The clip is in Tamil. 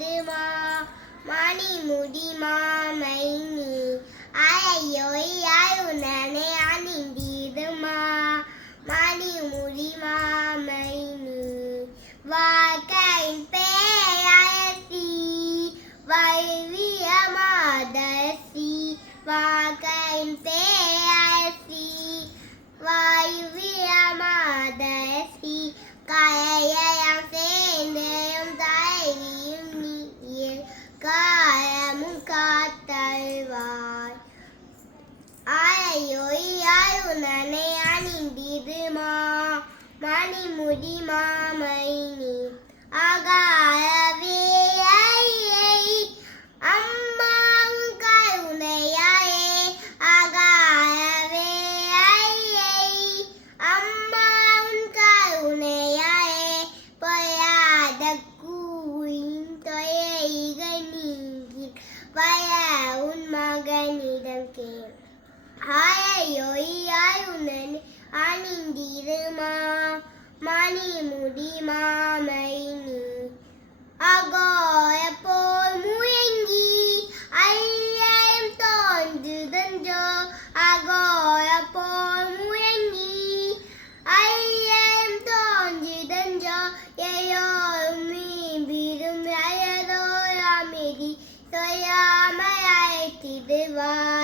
நீந்துமா மணிமுடி மாமை நீ அலையோ யாயுனனை அணிந்திடுமா மணிமுடி மாமை நீ வாழ்க்கையின் பேரரசி வைவிய மாதரசி வாழ்க்கையின் பேரரசி வைவிய மாதரசி கரையம் சேர்ந்தேயும் தலைவியும் நீயே காலமும் காத்தல்வாய் அலையோ யாயுனனை அணிந்திடுமா மணிமுடி மாமை நீ அகால வேலை அம்மாவும் கருணையாயே அகால வேலை அம்மாவும் கருணையாயே பொய்யாத கூறின் தொயைகள் நீங்கி வய உன் மகனிடம் கேள் அலையோ யாயுனனை அணிந்திடுமா மணிமுடி மாமை நீ அகோய போல் முயங்கி ஐயம் தோன்றுதன்றோ அகோய போல் முயங்கி ஐயம் தோன்றுதன்றோ எயோரும் மீம்பிடும் அயதோ அமைதி சொல்லாமல் அழைத்திடுவார்